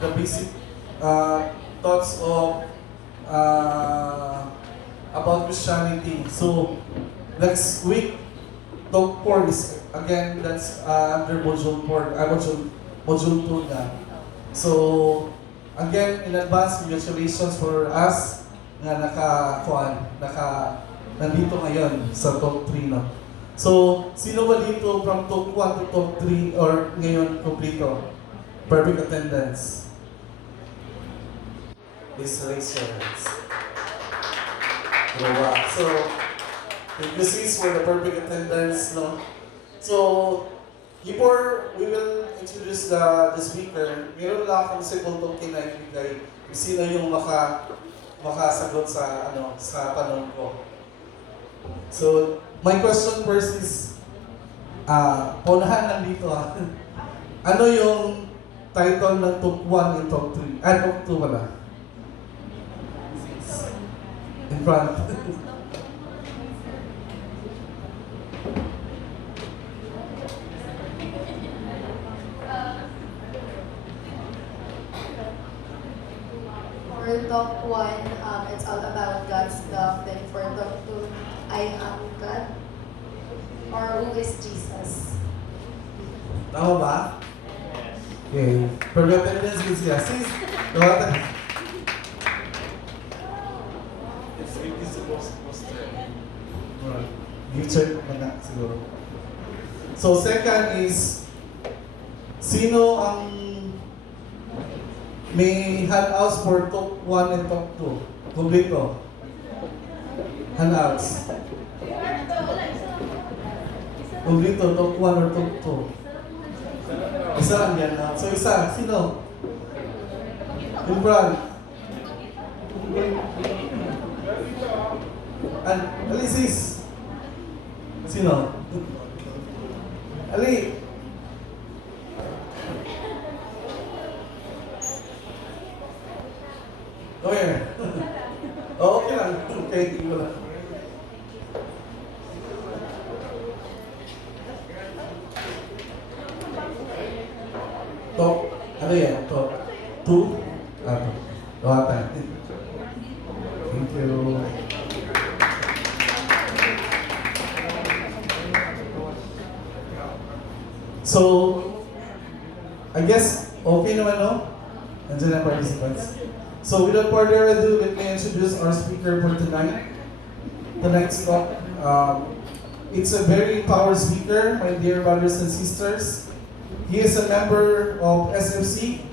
the basic thoughts of about Christianity. So next week, talk 4 is again that's under module 4, module 2 na. So again, in advance, congratulations for us na nandito ngayon sa talk 3 no. So, sino ba dito from talk 1 to talk 3 or ngayon kompleto? Perfect attendance. Please raise your hands. So, thank you sis for the perfect attendance, no? So, before we will introduce the speaker, meron lang akong simple token na ibigay kung sino yung makasagot sa tanong ko. So, my question first is, paunahan lang dito ha. Ano yung title ng talk 1 and talk 3? Talk 2 pala. In front. For talk 1, it's all about God's love. Then for talk 2, I am God. Or who is Jesus? Tama ba? Okay. Perfect attendance is siya. Sis, tawatan. It's supposed to Alright. Future na siguro. So second is, sino ang may handouts for talk 1 and talk 2? Kumplito. Handouts. Kumplito, talk 1 or talk 2? Isa lang yan. So isa, sino? In front. Alisis. Sino? Ali. Okay. Oh, okay lang. Okay, tingin mo lang. Talk, ano yan? Talk 2? Tawatan. Thank you. So, I guess, okay naman, no? Nandiyan ang participants. So, without further ado, let me introduce our speaker for tonight. Tonight's talk. It's a very powerful speaker, my dear brothers and sisters. He is a member of SFC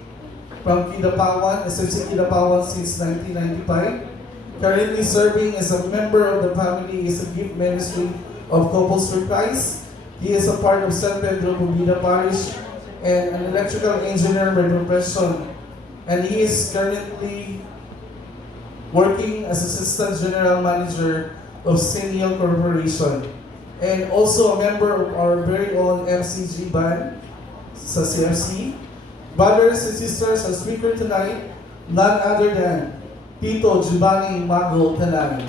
from Kidapawan, SFC Kidapawan since 1995. Currently serving as a member of the family is a gift ministry of Couples for Christ. He is a part of San Pedro Pumida Parish and an electrical engineer by profession. And he is currently working as Assistant General Manager of Senior Corporation and also a member of our very own MCG band sa CFC. Brothers and sisters, our speaker tonight, none other than Tito Giovanni Mago Tanami.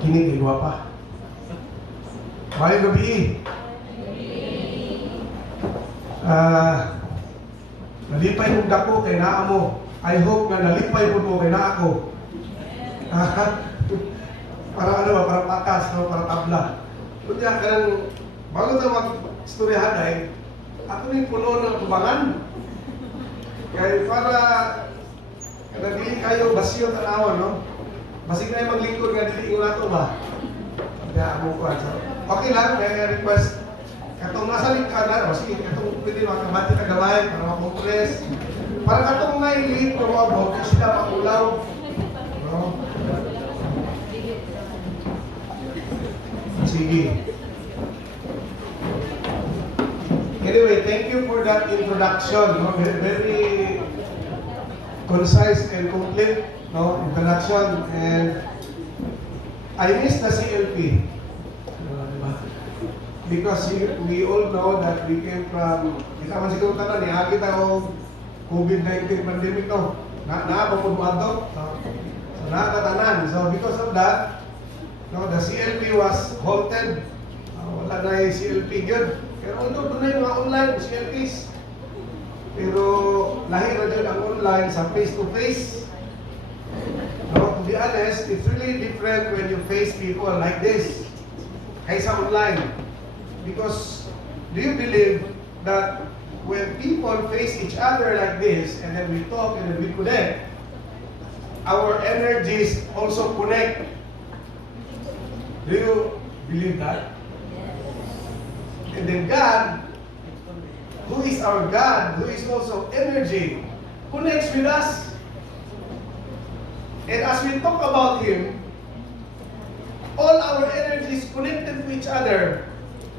Kinig, igwa pa. Mayong gabi. Nalipay mo dako kay naa mo. I hope na nalipay mo kay naa ko. Para ano ba, para pakas, no? Para tabla. Kunya, kanang, bago tayo mag-istoryahan ay, ako rin puno ng tubangan. Kaya para, kada dili kayo basyo tanawan, no? Basig na yung maglingkod nga dili yung nato ba? Kaya mo ko, so, okay lang, may request. Katong nasa lingkaran, o sige, katong pwede makabati ka gamay para makompress. Para katong nailit, pumabot, sila makulaw. No? Sige. Anyway, thank you for that introduction. No? Very concise and complete, no, introduction. And I miss the CLP. Because we all know that we came from, kita man siguro tanan, niagit ako COVID-19 pandemic, no? Naapapudmadok. So, nakatatanan. So, because of that, no, the CLP was halted. Wala na yung CLP yun. Pero ito, doon na yung mga online CLPs. Pero lahi na dyan ang online sa face-to-face. No, to be honest, it's really different when you face people like this kaysa online. Because do you believe that when people face each other like this and then we talk and then we connect, our energies also connect? Do you believe that? And then God, who is our God, who is also energy, connects with us. And as we talk about Him, all our energies connected to each other,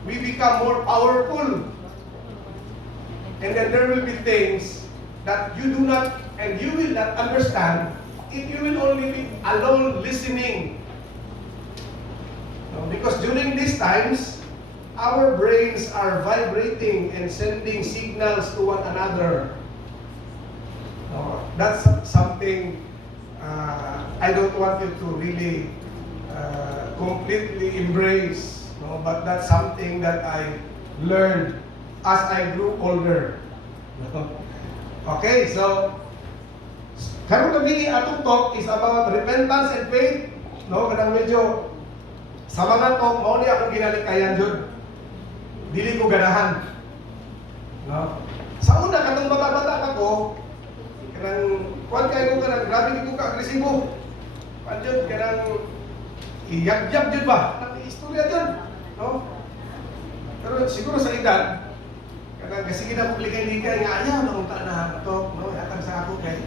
we become more powerful. And then there will be things that you do not and you will not understand if you will only be alone listening. Because during these times, our brains are vibrating and sending signals to one another. That's something I don't want you to really completely embrace. No, but that's something that I learned as I grew older. Okay, so karong gabi atong talk is about repentance and faith. No, kanang medyo sa mga talk mao ni akong ginalikayan jud. Dili ko ganahan. No? Sa una katong bata ako, kanang kuan kay ko kanang grabe ko ka agresibo. Panjud kanang iyab-yab jud ba? Nang istorya jud. No? Pero siguro sa edad, kanang sige na publikay-likay nga ayaw na unta na to, no? Atang sa ako kay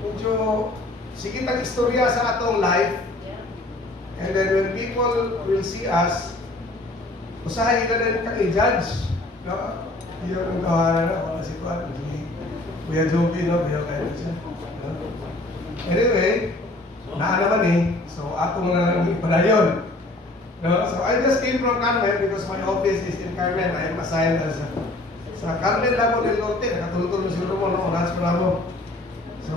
medyo sige tag istorya sa atong life. And then when people will see us, usahay na din kang i-judge, no? Yung tawanan na, wala si Juan, Kuya Joby, no? Kuya kayo siya. No? Anyway, naa naman eh, so atong na padayon. No? So I just came from Carmen because my office is in Carmen. I am assigned as sa Carmen Lago del Norte. Nakatulog mo siguro mo, no? Lunch mo na mo. So,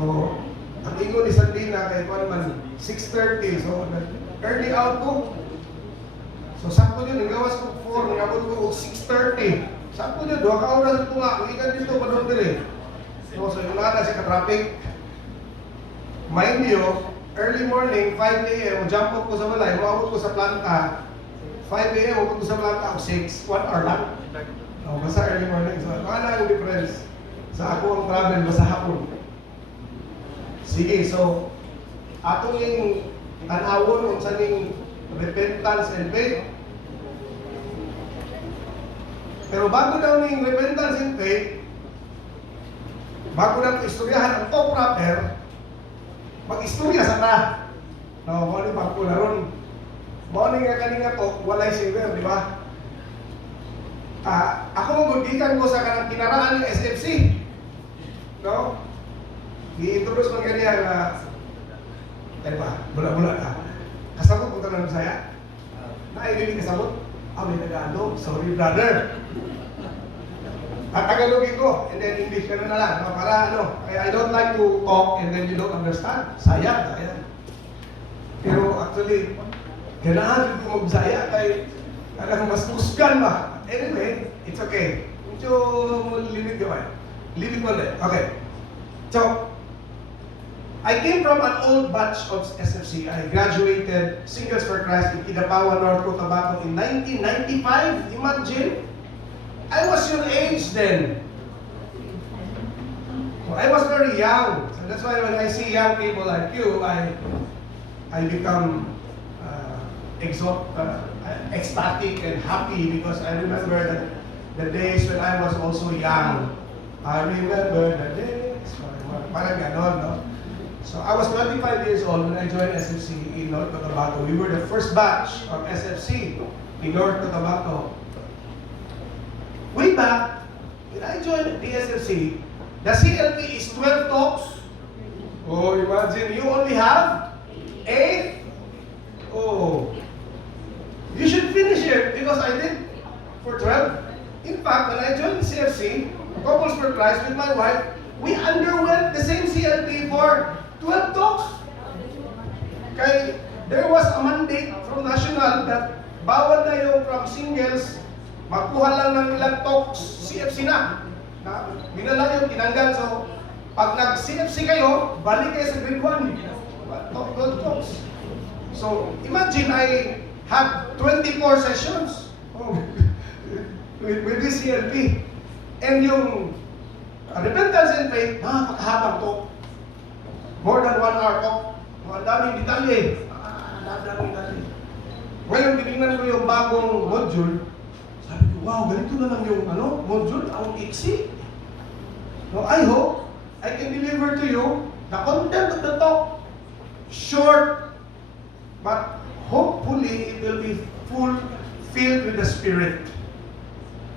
ang ingon ni Sandina kay Juan man 6:30. So, early out ko. So, sakto yun. Nagawas ko 4. Nagabot ko 6:30. Sakto yun. 2 ka oras ito nga. Ikan dito, padong dire. So, yung na siya ka-traffic. Mind you, early morning, 5 a.m., jump up ko sa balay, umabot ko sa planta, 5 a.m., umabot ko sa planta, 6, 1 hour lang. Oh, basta early morning. So, na yung difference sa ako ang travel, basta hapon. Sige, so, atong yung tanawon kung saan yung repentance and faith. Pero bago daw yung repentance and faith, bago na istoryahan ang top rapper, mag-istorya sa ta. No, mo ni pagko na ron. Mo ni nga kaninga to, walay singer, di ba? Ako magudikan ko sa kanang kinaraan ng SFC. No? I-introduce man kaniya na ay ba, bula-bula ka. Kasabot ko tanong saya. Nailili kasabot. May Tagalog. Sorry, brother. Tagalogin ko, and then English ka na lang. No? Para ano, I don't like to talk and then you don't understand. Sayang. Pero actually, ganahan ko mag-Bisaya kay alam mas kusgan ba. Anyway, it's okay. Medyo limit gawan. Leave it one day. Okay. So, I came from an old batch of SFC. I graduated Singles for Christ in Idapawa, North Cotabato in 1995. Imagine. I was your age then. So I was very young. So that's why when I see young people like you, I become ecstatic and happy because I remember the days when I was also young. I remember the days. Parang ganon, no? So I was 25 years old when I joined SFC in North Cotabato. We were the first batch of SFC in North Cotabato. Way back, when I joined the SFC, the CLP is 12 talks. Oh, imagine, you only have 8? Oh, you should finish it because I did for 12. In fact, when I joined the CFC, Couples for Christ with my wife, we underwent the same CLP for 12 talks. Okay, there was a mandate from national that bawal na yung from singles, magkuha lang ng ilang talks, CFC na. Binala yung tinanggal. So, pag nag-CFC kayo, balik kayo sa grade 1. Talk 12 talks. So, imagine I have 24 sessions with this CLP. And yung repentance and faith, napakahabang talk. More than 1 hour talk. Ang daming detalye. Ang daming detalye. Ngayon, tinignan ko yung bagong module. Sabi ko, wow, ganito na lang yung module. Ang iksi. No, I hope I can deliver to you the content of the talk. Short, but hopefully it will be filled with the Spirit.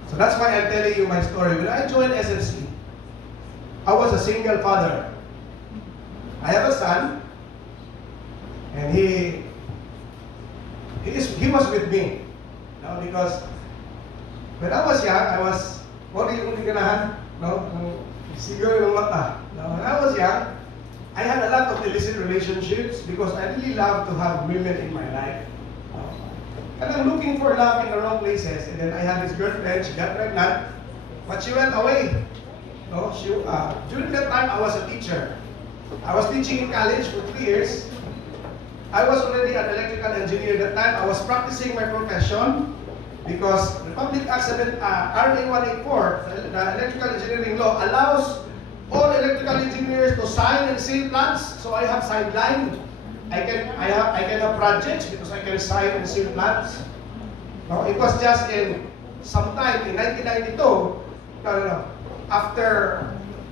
So that's why I'm telling you my story. When I joined SFC, I was a single father. I have a son, and he was with me. No, because when I was young, I was ganahan, no, siguro yung mata. No, when I was young, I had a lot of illicit relationships because I really love to have women in my life. And I'm looking for love in the wrong places. And then I had this girlfriend, she got pregnant, but she went away. No, during that time, I was a teacher. I was teaching in college for 3 years. I was already an electrical engineer at that time. I was practicing my profession because the Public Act RA 184, the electrical engineering law, allows all electrical engineers to sign and seal plans. So I have sidelined. I can have projects because I can sign and seal plans. No, it was just in sometime in 1992. No. After,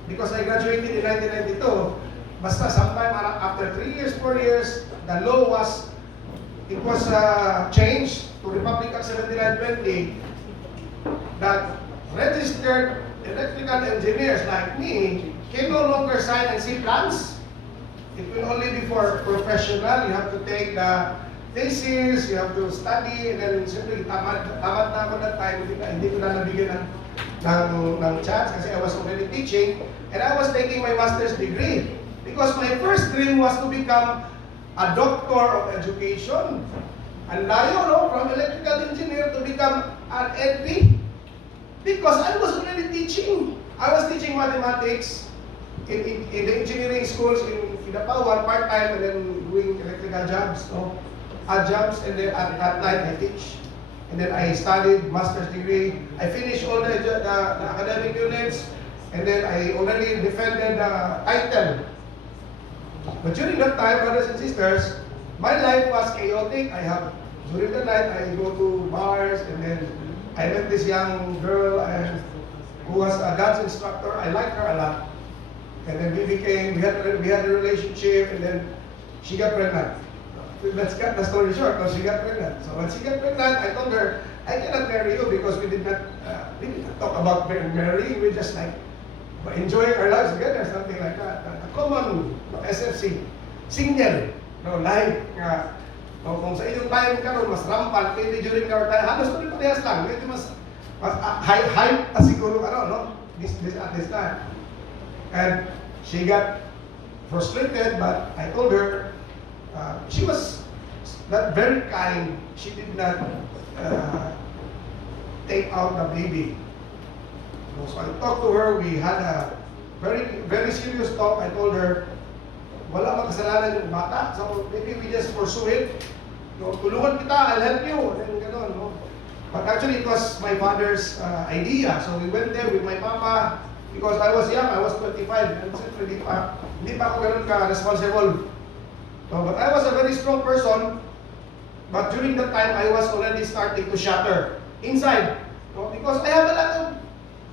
because I graduated in 1992, basta sometime after 3 years, 4 years, the law was changed to Republic Act 7920 that registered electrical engineers like me can no longer sign and see plans. It will only be for professional. You have to take the thesis, you have to study, and then simply tamad na ako that time, hindi ko na nabigyan ng chance kasi I was already teaching and I was taking my master's degree because my first dream was to become a doctor of education. And layo, no, from electrical engineer to become an LP because I was already teaching. I was teaching mathematics in the engineering schools in Idapawa part-time and then doing electrical jobs, no? Odd jobs, and then at night I teach. And then I studied master's degree. I finished all the academic units, and then I already defended the title. But during that time, brothers and sisters, my life was chaotic. During the night, I go to bars, and then I met this young girl who was a dance instructor. I liked her a lot. And then we had a relationship, and then she got pregnant. Let's cut the story short, because she got pregnant. So when she got pregnant, I told her, I cannot marry you because we did not talk about marrying. We just like enjoying our lives together, something like that. A common SFC, single, life. Kung sa inyong time karon mas rampant, maybe during our time, halos tuloy parehas lang. Medyo mas high siguro, this at this time. And she got frustrated, but I told her, she was not very kind. She did not take out the baby. So I talked to her. We had a very serious talk. I told her, wala makasalanan yung bata. So maybe we just pursue it. No, tulungan kita, I'll help you. And then gano'n, no? But actually, it was my father's idea. So we went there with my papa because I was young, I was 25. And hindi pa ako gano'n ka-responsible. So, but I was a very strong person. But during that time, I was already starting to shatter inside. No? Because I have a lot of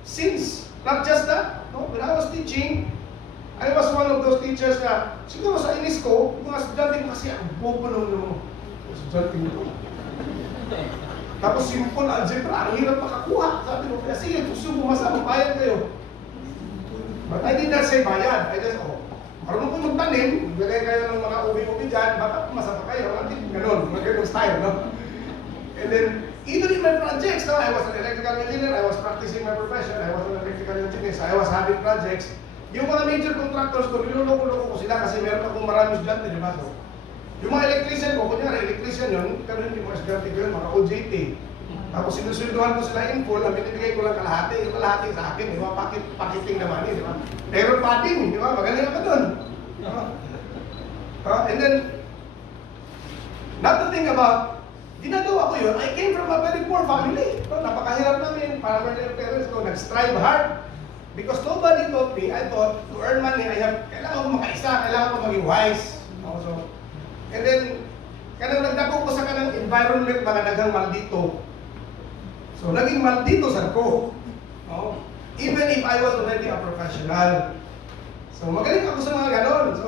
sins. Not just that. No? When I was teaching, I was one of those teachers na siguro sa inis ko, yung mga estudyante ko kasi ang bobo ng estudyante ko. Tapos simple algebra, ang hirap makakuha. Sabi ko, kaya sige, gusto bumasa, magbayad kayo. But I did not say bayad. I just, marunong ko magtanim, bigay kayo ng mga ubi-ubi dyan, baka pumasa pa kayo. Ganun, magandang style, no? And then, even in my projects, no, I was an electrical engineer, I was practicing my profession, I was an electrical engineer, so I was having projects. Yung mga major contractors ko, niloloko-loko ko sila kasi meron akong maraming estudyante, di ba? So, yung mga electrician ko, kunyari, electrician yun, karoon yung mga estudyante ko yun, mga OJT. Tapos sinusunduhan ko sila in full, ang binibigay ko lang kalahati, yung kalahati sa akin, di ba? Pakiting naman yun, di ba? Pero padding, di ba? Magaling ako dun. And then, not to think about, ginagawa ko yun, I came from a very poor family. No, napakahirap namin, para mga parents ko, nag-strive hard. Because nobody taught me, I thought, to earn money, kailangan ko makaisa, kailangan ko maging wise. No, so, and then, kanang nagdako ko sa kanang environment, mga dagang maldito. So, naging maldito sa ko. No? Even if I was already a professional. So, magaling ako sa mga ganon. So,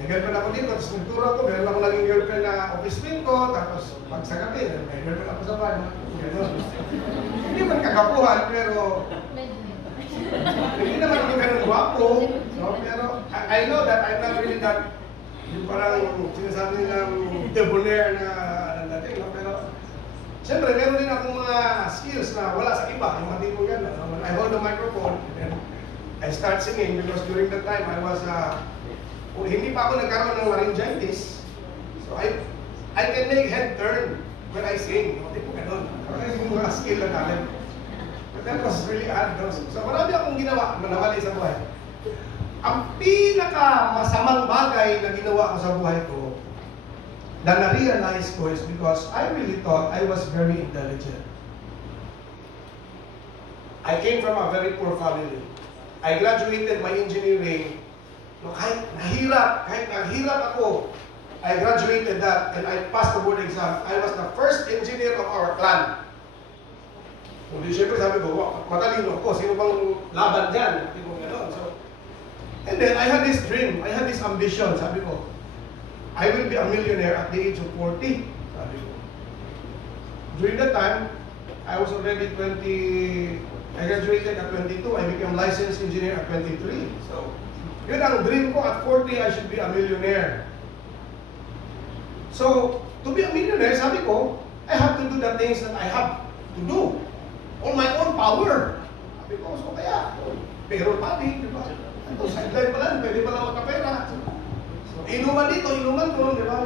may girlfriend ako dito, tapos nagturo ko, meron ako naging girlfriend na office mate ko, tapos pag sa gabi, may girlfriend ako sa bar, ganon. Hindi man kakapuhan, pero hindi naman ako ganun guwapo, no? Pero I know that I'm not really that, yung parang sinasabi nilang debonair na dating, no? Pero siyempre, meron din akong mga skills na wala sa iba, yung mga tipong gano'n. No? When I hold the microphone, and I start singing because during that time I was, hindi pa ako nagkaroon ng laryngitis. So I can make head turn when I sing. No? Tipong gano'n. Yung mga skill na talent. But that was really hard. No? So marami akong ginawa na nawali sa buhay. Ang pinaka masamang bagay na ginawa ko sa buhay ko, na na-realize ko is because I really thought I was very intelligent. I came from a very poor family. I graduated my engineering. No, kahit naghirap ako, I graduated that and I passed the board exam. I was the first engineer of our clan. Hindi, syempre sabi ko, wow, matalino ako, sino bang laban dyan? Hindi ko gano'n. So, and then I had this dream, I had this ambition, sabi ko, I will be a millionaire at the age of 40, sabi ko. During that time, I was already 20, I graduated at 22, I became licensed engineer at 23. So, yun ang dream ko, at 40, I should be a millionaire. So, to be a millionaire, sabi ko, I have to do the things that I have to do. On my own power. Sabi ko, so kaya, payroll money, di ba? Ito, sideline pa lang, pwede pa lang magkapera. So, inuman dito, inuman doon, di ba?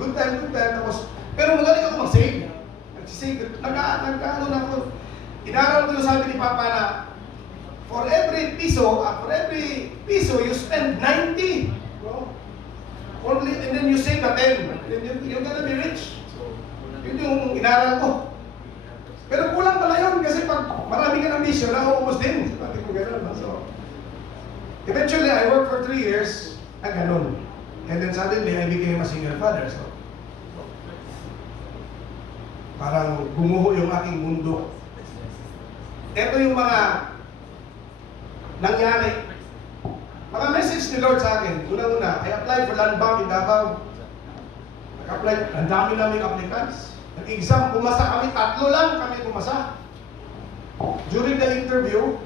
Good time, tapos, pero magaling ako mag-save. Nag-save, nagka-ano na ako. Inaral ko yung sabi ni Papa na, for every piso you spend 90. No? Only, and then you save the 10. And then you're gonna be rich. So, yun yung inaral ko. Pero kulang pala yun kasi pag marami ka ng mission, nauubos din. Sabi ko gano'n. So, eventually, I worked for 3 years na gano'n. And then suddenly, I became a single father. So, parang gumuho yung aking mundo. Ito yung mga nangyari. Mga message ni Lord sa akin. Una-una, I applied for land bank in Davao. Nag-apply, ang dami naming applicants. Nag-exam, pumasa kami, 3 lang kami pumasa. During the interview,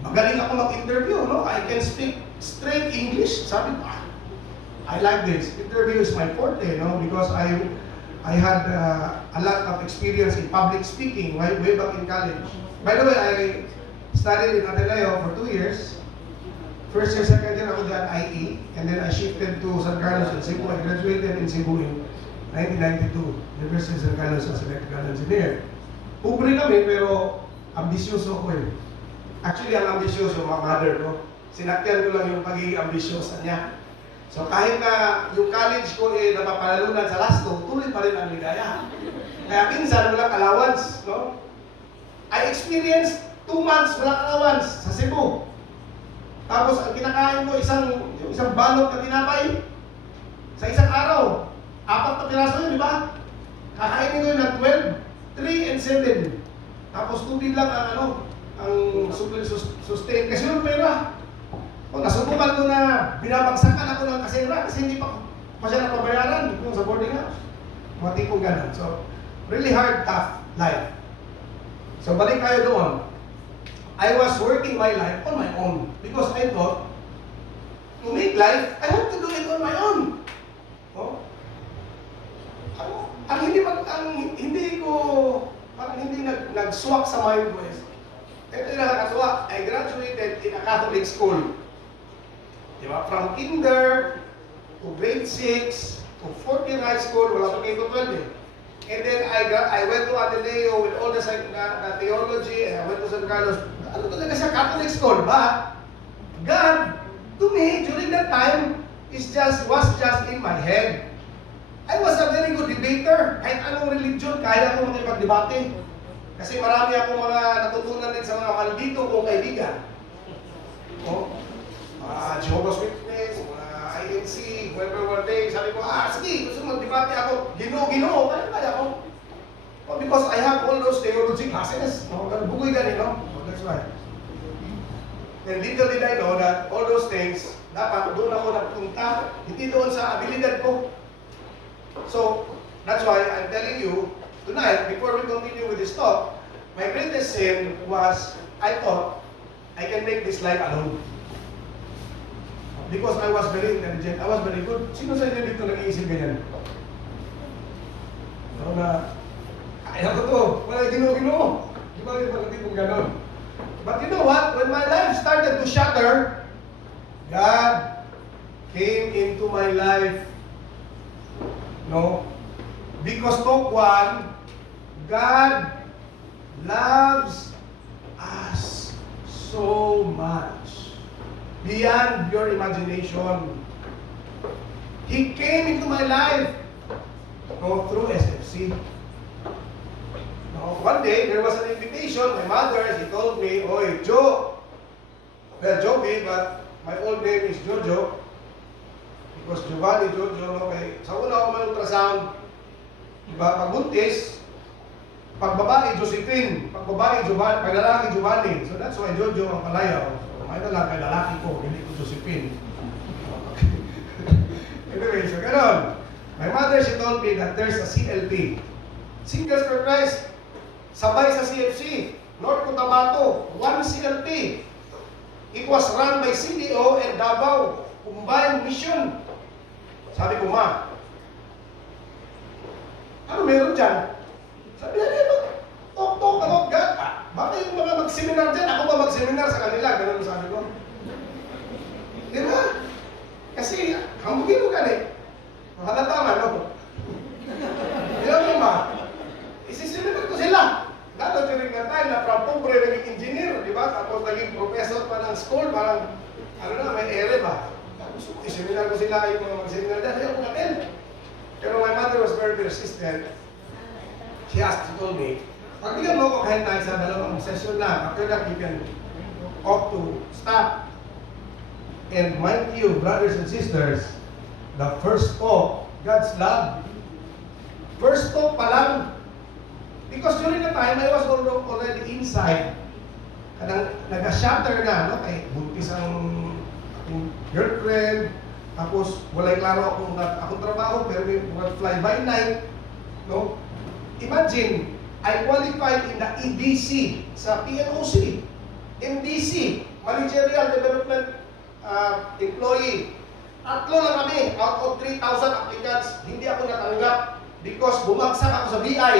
magaling ako mag-interview, no? I can speak straight English. Sabi ko, I like this. Interview is my forte, no? Because I had a lot of experience in public speaking way back in college. By the way, I studied in Ateneo for 2 years. First year, second year ako dyan, IE. And then I shifted to San Carlos in Cebu. I graduated in Cebu in 1992, University of San Carlos as electrical engineer. Pobre kami pero ambisyoso ko eh. Actually, ang ambisyoso yung mga mother ko. Sinakyan ko lang yung pagiging ambisyosa niya. So kahit na yung college ko napapalalunan sa lasto, tuloy pa rin ang ligaya. Kaya minsan walang allowance, no? I experienced 2 months walang allowance sa Cebu. Tapos ang kinakain ko isang balot na tinapay sa isang araw. 4 na piraso yun, di ba? Kakainin ko yun ng 12, 3 and 7. Tapos tubig lang ang sustain. Kasi yung pera. O nasubukan ko na binabagsakan ako ng kasera kasi hindi pa siya napabayaran kung sa boarding house. Mga tipong ganun. So, really hard, tough life. So, balik tayo doon. I was working my life on my own because I thought, to make life, I have to do it on my own. Oh? Ang hindi ko, parang hindi nag-swak sa mind ko is, ito yung nakakaswak, I graduated in a Catholic school. Diba? From kinder to grade 6 to 14 high school, wala pa kayo 12 eh. And then I went to Ateneo with all the theology, and I went to San Carlos. Ano talaga siya, Catholic school, but God, to me, during that time, was just in my head. I was a very good debater. Kahit anong religion, kaya ko makipagdebate. Kasi marami akong mga natutunan din sa mga maldito kong kaibigan. Oh, Jehovah's Witness, mga INC, whatever one day, sabi ko, sige, gusto mag-debate ako, ginoo, kaya ko. Oh, because I have all those theology classes. Oh, bugoy ganin, no? Oh, that's why. And little did I know that all those things, dapat doon ako nagpunta, hindi doon sa abilidad ko. So, that's why I'm telling you, tonight, before we continue with this talk, my greatest sin was, I thought, I can make this life alone. Because I was very intelligent, I was very good. Sino sa inyo dito nag-iisip ganyan? Ako na, kaya ko to, wala ginoo. Di ba yung mga tipong ganon? But you know what? When my life started to shatter, God came into my life. No? Because talk one, God loves us so much. Beyond your imagination. He came into my life through SFC. One day, there was an invitation. My mother, she told me, "Oy, Joe." Well, Joby, but my old name is Jojo. Because Giovanni, Jojo, okay. Sa una ako mag-ultrasound, diba, pag buntis, pag babae, Josephine. Pag babae, Giovanni. Pag lalaki, Giovanni. So that's why Jojo ang palayaw. May lalaki, lalaki ko, hindi ko Josephine. Anyway, so ganon. My mother, she told me that there's a CLP. Singles for Christ. Sabay sa CFC. North Cotabato. 1 CLP. It was run by CDO and Davao. Combined mission. Sabi ko, ma, ano meron dyan? Sabi niya, talk about God. Bakit yung mga mag-seminar dyan? Ako ba mag-seminar sa kanila? Ganun sabi ko. Di ba? Kasi, hambugin mo ka eh. Halata nga, no? Di ba ba? Isiseminar ko sila. Lalo during that time na from pobre naging engineer, di ba? Tapos naging professor pa ng school, parang, may ere ba? Tapos, iseminar ko sila yung mga mag-seminar dyan. Ayaw ko natin. Pero my mother was very persistent. She told me, pagbigyan mo ko kahit tayo sa dalawang session na, after that you can opt to stop. And mind you, brothers and sisters, the first talk, God's love. First talk pa lang. Because during the time, I was already inside. Kadang nag-shatter na, no? Kay buntis ang girlfriend, tapos walay klaro akong trabaho, pero may fly by night, no? Imagine, I qualified in the EDC sa PNOC. MDC, Managerial Development Employee. 3 lang kami out of 3,000 applicants. Hindi ako natanggap because bumagsak ako sa BI.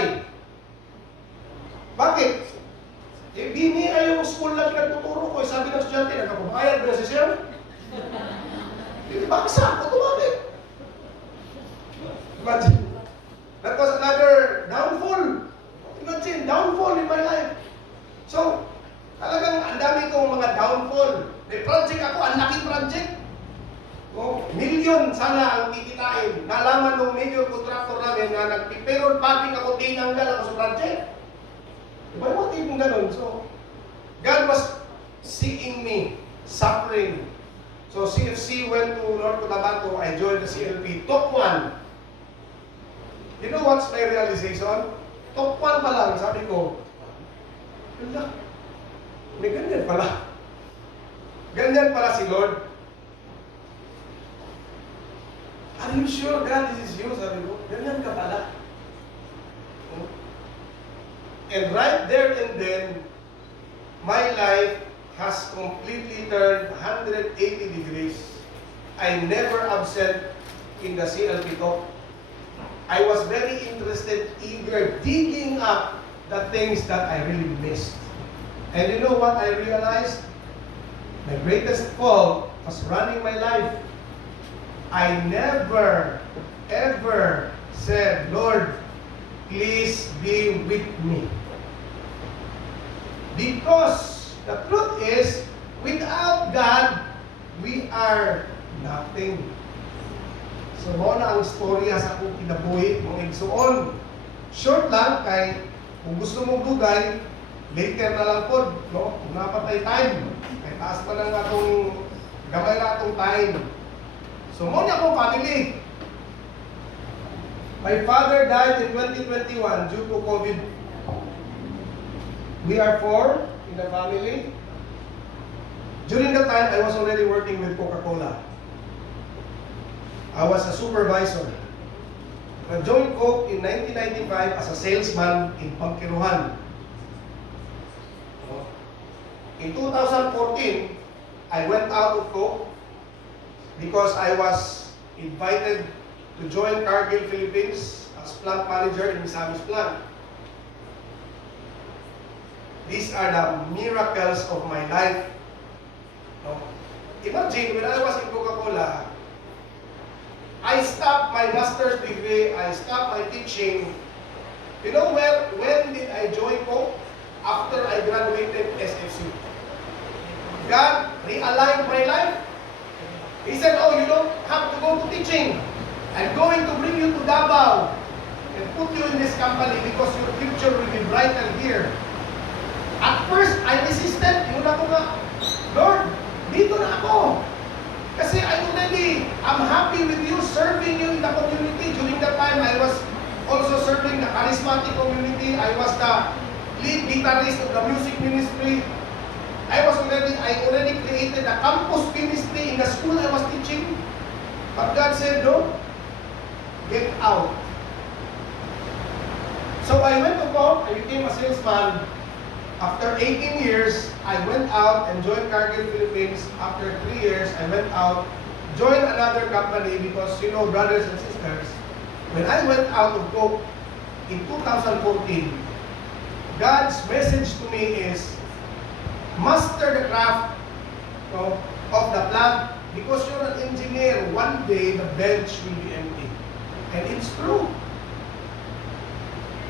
Bakit? BNI yung school na pinagtuturo ko. Sabi ng estudyante, nagkapabayad ba si sir? Bagsak, automatic. Imagine. That was another downfall. Imagine, downfall in my life. So, talagang ang dami kong akong mga downfall. May project ako, ang laking project. Oh, milyon sana ang kikitain. Nalaman ng major contractor namin na nagpiperod public ako, tinanggal ako sa project. Diba yung motive mong ganun? So, God was seeing me, suffering. So, CFC went to North Cotabato, I joined the CLP. Top 1. You know what's my realization? Top 1 pa lang, sabi ko, wala, may ganyan pala. Ganyan pala si Lord. Are you sure God this is you? Sabi ko, ganyan ka pala. And right there and then, my life has completely turned 180 degrees. I never absent in the CLP talk. I was very interested, eager, digging up the things that I really missed. And you know what I realized? My greatest fault was running my life. I never, ever said, Lord, please be with me. Because the truth is, without God, we are nothing. So, mo na ang storya sa akong kinabuhi, mong igsuon. Short lang, kay kung gusto mong dugay, later na lang po, no? Kung napatay time, kay taas pa lang atong, gamay na atong time. So, mo niya akong family. My father died in 2021 due to COVID. We are 4 in the family. During that time, I was already working with Coca-Cola. I was a supervisor. I joined Coke in 1995 as a salesman in Pangkiruhan. In 2014, I went out of Coke because I was invited to join Cargill Philippines as plant manager in Misamis plant. These are the miracles of my life. No? Imagine, when I was in Coca-Cola, I stopped my master's degree, I stopped my teaching. You know when did I join Coke? After I graduated SFC. God realigned my life. He said, oh, you don't have to go to teaching. I'm going to bring you to Davao and put you in this company because your future will be brighter here. At first, I resisted. Muna ko nga, Lord, dito na ako. Kasi I'm happy with you, serving you in the community. During that time, I was also serving the charismatic community. I was the lead guitarist of the music ministry. I already created a campus ministry in the school I was teaching. But God said, no, get out. So I went to Coke, I became a salesman. After 18 years, I went out and joined Cargill Philippines. After 3 years, I went out, joined another company because, you know, brothers and sisters, when I went out of Coke in 2014, God's message to me is, master the craft of the plant because you're an engineer. One day, the bench will be empty. And it's true.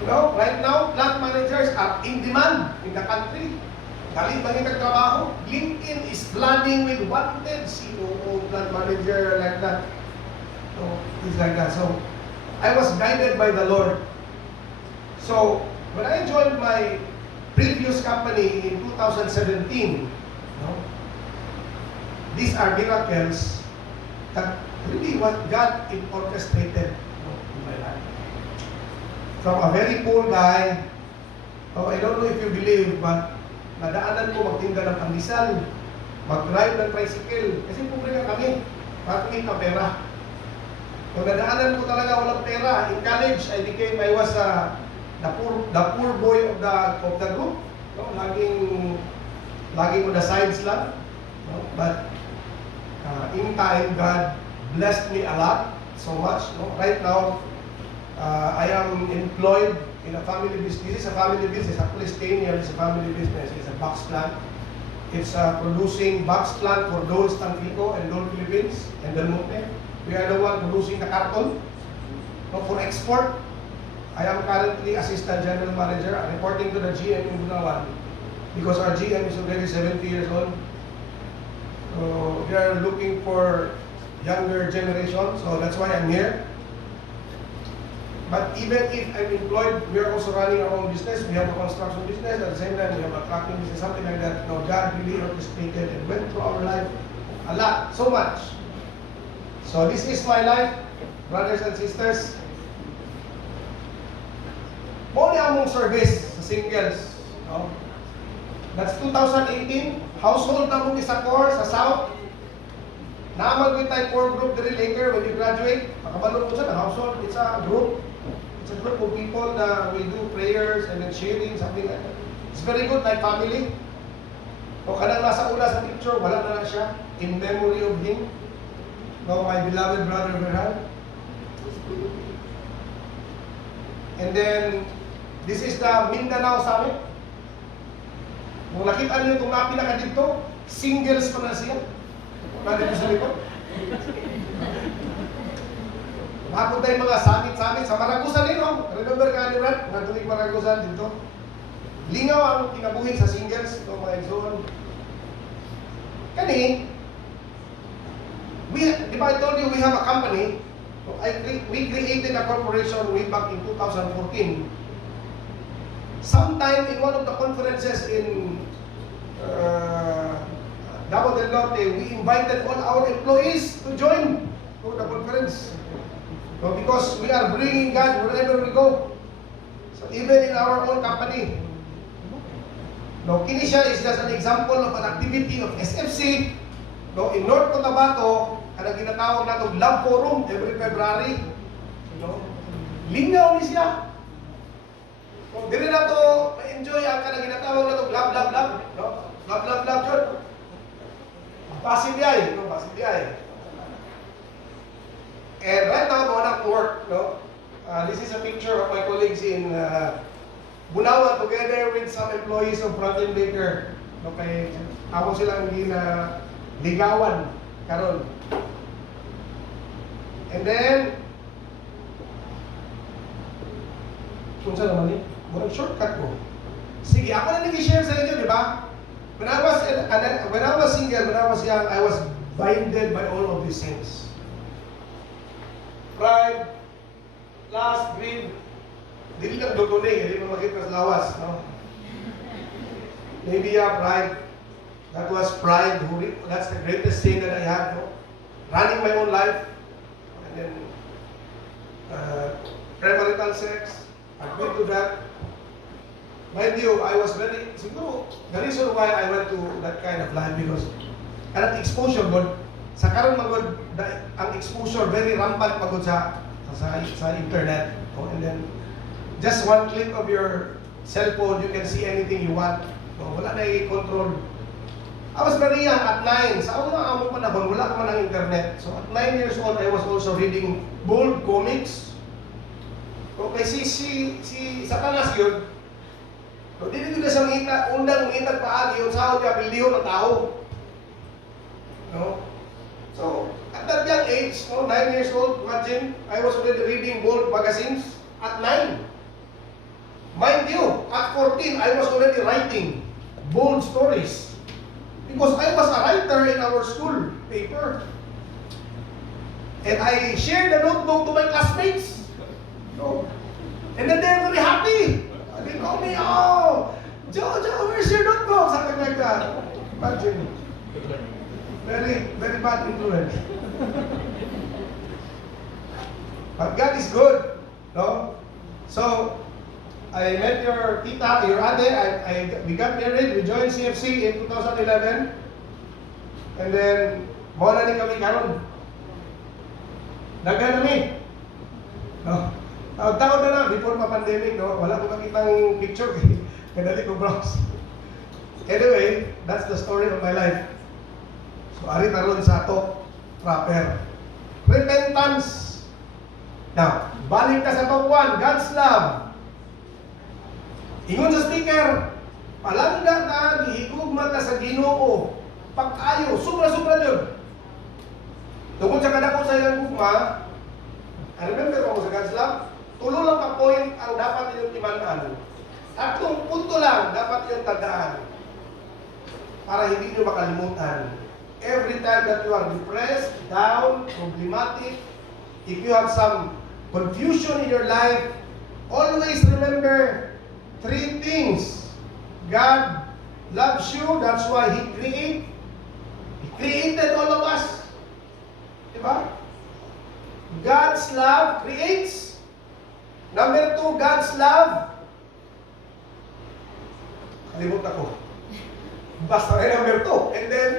You know, right now, plant managers are in demand in the country. Galing bang nagtrabaho? LinkedIn is flooding with wanted COO, plant manager, like that. So, things like that. So, I was guided by the Lord. So, when I joined my previous company in 2017, these are miracles that really what God orchestrated in my life. From a very poor guy, I don't know if you believe, but nadaanan ko magtinda ng pandesal, mag-drive ng tricycle, kasi pobre nga kami, para kumita pera. So nadaanan ko talaga walang pera. In college, I was the poor boy of the group. Laging on the sides lang. But in time, God blessed me a lot, so much. Right now, I am employed in a family business. This is a family business. Actually, staying here is a family business. It's a box plant. It's producing box plant for Dole Stanfico and Dole Philippines and Del Monte. We are the one producing the carton for export. I am currently Assistant General Manager, reporting to the GM in Bunawan. because our GM is already 70 years old. So we are looking for younger generation, so that's why I'm here. But even if I'm employed, we are also running our own business. We have a construction business, at the same time we have a trucking business, something like that. You know, God really orchestrated and went through our life a lot, so much. So this is my life, brothers and sisters. Muli among service sa singles. No? That's 2018. Household na mong isa core sa South. Naamag tayo core group diri later when you graduate. Makabalo po sa household. It's a group. It's a group of people that will do prayers and then sharing, something like that. It's very good, like family. O kanang nasa una sa picture, wala na siya. In memory of him. No, my beloved brother Berhan. And then, this is the Mindanao Summit. Kung nakita niyo itong napinaka dito, singles pa na siya. Nandito sa likod. Mapod tayo mga summit-summit sa Maragusan din, no? Remember ka ni Brad? Natuloy Maragusan dito. Lingaw ang kinabuhi sa singles, ito mga exon. Kani, di ba I told you we have a company? We created a corporation way back in 2014. Sometime in one of the conferences in Davao del Norte, we invited all our employees to join the conference. So because we are bringing God wherever we go. So even in our own company. No, Kinesia is just an example of an activity of SFC. No, in North Cotabato, ang ginatawag natin Love Forum every February. No? Lingaw ni siya. Kung dili na to ma-enjoy ang kanang ginatawag na to love, love, love, no? Love, love, love, yun. Pasibiyay, no? Pasibiyay. And right now, going to work, no? This is a picture of my colleagues in Bunawan together with some employees of Franklin Baker. No, kay ako silang ligawan karon. And then, kung saan naman eh? Murang shortcut ko. Sige, ako na nag-share sa inyo, di ba? When I was single, when I was young, I was blinded by all of these things. Pride, lust, greed. Dili lang dodoning, hindi mo makita sa lawas, no? Maybe pride. That was pride. That's the greatest sin that I had, no? Running my own life. And then, premarital sex. I've been to that. Mind you, I was siguro, the reason why I went to that kind of life because kanang exposure god sa karon magod ang exposure very rampant pagod sa internet. Oh, and then just one click of your cell phone, you can see anything you want. Oh, wala na i-control. I was very young at 9. Sa among panahon, wala pa man ang internet. So at 9 years old, I was also reading bold comics. Okay, si Satanas yun. So, dito na sa mga undang mga paagi yung sahod niya, bildiho ng tao. No? So, at that young age, 9 years old, imagine, I was already reading bold magazines at 9. Mind you, at 14, I was already writing bold stories. Because I was a writer in our school paper. And I shared the notebook to my classmates. No? And then they're very happy. They call me, oh, Jojo, where's your notebook? Something like that. Imagine. Very, very bad influence. But God is good. No? So, I met your tita, your ate. We got married. We joined CFC in 2011. And then, mawala ni kami karon. Daghan kami. No? Taon na lang, before pa-pandemic, no? Wala ko makitang picture. Kadali ko browse. Anyway, that's the story of my life. So, ari taron sa to, proper. Repentance. Now, balik na sa top 1, God's love. Ingon sa speaker, palangga ka, gihigugma ka sa Ginoo. Pag-ayo, sobra-sobra yun. Tungkol sa kadako sa ilang gugma, I remember ako sa God's love, tulo lang ka point ang dapat inyong timanan. At kung punto lang, dapat yung tandaan. para hindi nyo makalimutan. Every time that you are depressed, down, problematic, if you have some confusion in your life, always remember three things. God loves you, that's why He created all of us. Diba? God's love creates. Number 2, God's love. Kalimutan ko. Basta rin number 2. And then,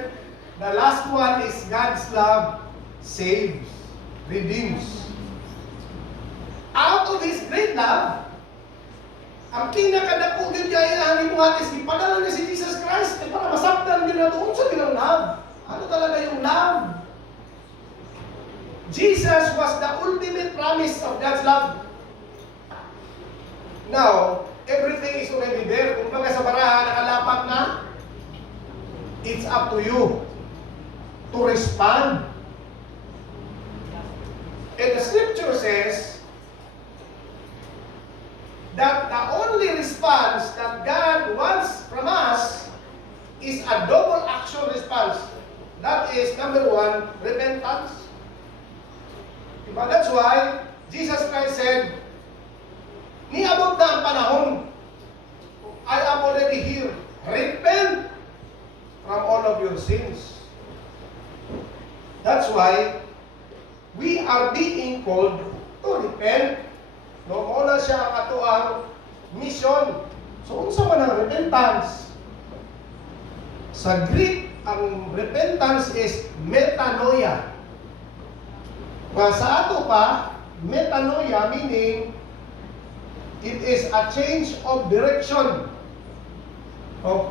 the last one is God's love saves, redeems. Out of His great love, ang pinakadako yun kaya ani mo atis, ipadala niya si Jesus Christ para masaktan din na doon sa binang love. Ano talaga yung love? Jesus was the ultimate promise of God's love. Now, everything is already there. Kung baga sa baraha, nakalapat na, it's up to you to respond. And the scripture says that the only response that God wants from us is a double action response. That is, number 1, repentance. Diba? That's why Jesus Christ said, niabot na ang panahon. I am already here. Repent from all of your sins. That's why we are being called to repent. No, muna siya ang atuang mission. So, unsa man ang repentance? Sa Greek, ang repentance is metanoia. Nga sa ato pa, metanoia meaning it is a change of direction. O,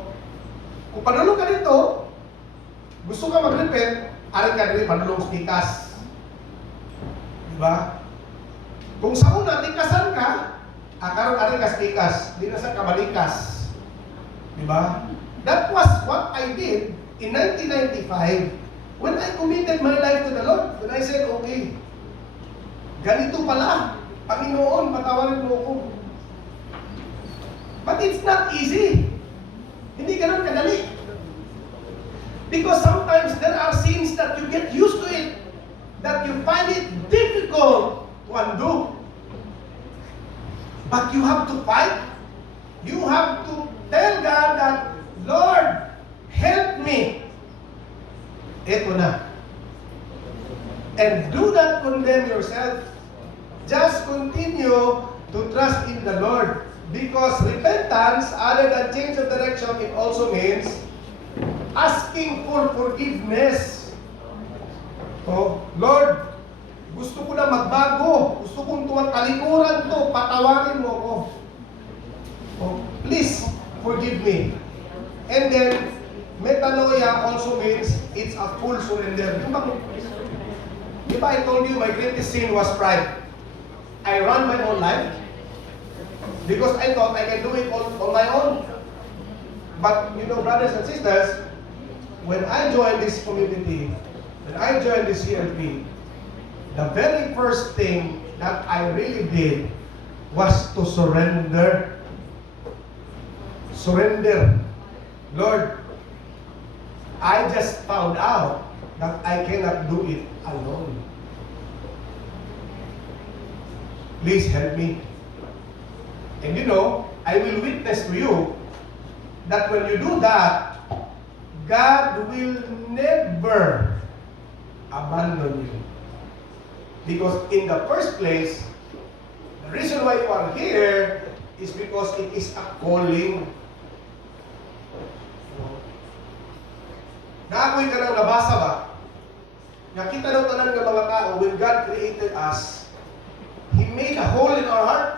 kung panulong ka dito, gusto ka mag-repent, ari ka dito, panulong tikas. Diba? Kung sa una, tikasan ka, akaroon ari ka tikas, di na sa kabalikas. Diba? That was what I did in 1995 when I committed my life to the Lord. When I said, okay, ganito pala, Panginoon, patawarin mo ako. But it's not easy. Hindi ganun kadali. Because sometimes there are sins that you get used to it, that you find it difficult to undo. But you have to fight. You have to tell God that, Lord, help me. Ito na. And do not condemn yourself. Just continue to trust in the Lord. Because repentance, other than change of direction, it also means asking for forgiveness. Oh, Lord, gusto ko na magbago. Gusto kong tuwang talikuran to. Patawarin mo ako. Oh, please, forgive me. And then, metanoia also means it's a full surrender. Di ba I told you my greatest sin was pride? I ran my own life because I thought I can do it on my own. But you know, brothers and sisters, when I joined this community, when I joined this CLP, the very first thing that I really did was to surrender. Surrender. Lord, I just found out that I cannot do it alone. Please help me. And you know, I will witness to you that when you do that, God will never abandon you. Because in the first place, the reason why you are here is because it is a calling. Naakoy ka nang nabasa ba? Nakita ng tanan ng mga tao, when God created us, He made a hole in our heart